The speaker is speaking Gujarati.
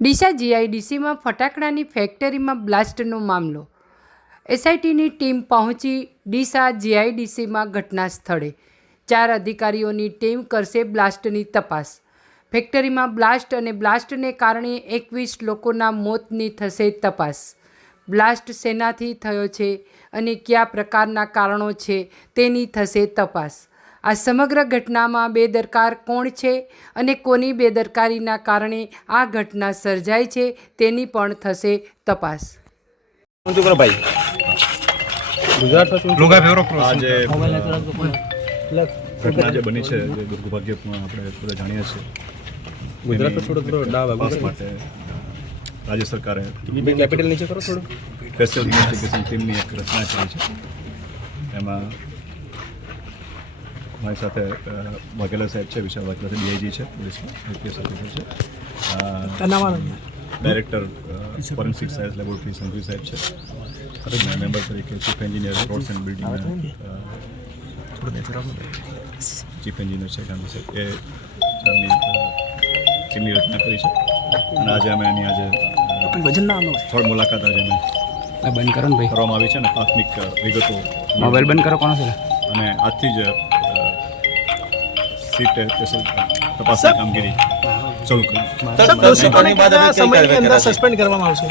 ડીસા જીઆઈડીસીમાં ફટાકડાની ફેક્ટરીમાં બ્લાસ્ટનો મામલો. એસઆઈટીની ટીમ પહોંચી ડીસા જીઆઈડીસીમાં ઘટના સ્થળે. 4 અધિકારીઓની ટીમ કરશે બ્લાસ્ટની તપાસ. ફેક્ટરીમાં બ્લાસ્ટ અને બ્લાસ્ટને કારણે 21 લોકોના મોતની થશે તપાસ. બ્લાસ્ટ શેનાથી થયો છે અને કયા પ્રકારના કારણો છે તેની થશે તપાસ. આ સમગ્ર ઘટનામાં બેદરકાર કોણ છે અને કોની બેદરકારીના કારણે આ ઘટના સર્જાઈ છે તેની પણ થશે તપાસ. ઘટના જે બની છે જે દુર્ભાગ્યપૂર્ણ આપણે બધા જાણીએ છીએ. તપાસ માટે રાજ્ય સરકારે સ્પેશિયલ ઇન્વેસ્ટિગેશન ટીમની એક રચના કરી છે. એમાં મારી સાથે વાઘેલા સાહેબ છે, વિશાલ વાઘેલા ડીઆઈજી છે, પોલીસમાં આઈપીએસ ઓફિસર છે, director forensic science laboratory Sanghavi સાહેબ છે, અને મેમ્બર તરીકે chief engineer roads and building chief engineer છે ગાંધી સાહેબ. એ ટીમની રચના કરી છે અને આજે અમે એની સ્થળ મુલાકાત આજે અમે બંધ કરો ને ભાઈ કરવામાં આવી છે અને પ્રાથમિક વિગતો મોબાઈલ બંધ કરો કોનો છે અને આજથી જ તપાસની કામગીરી શરૂ કરી. સસ્પેન્ડ કરવામાં આવશે.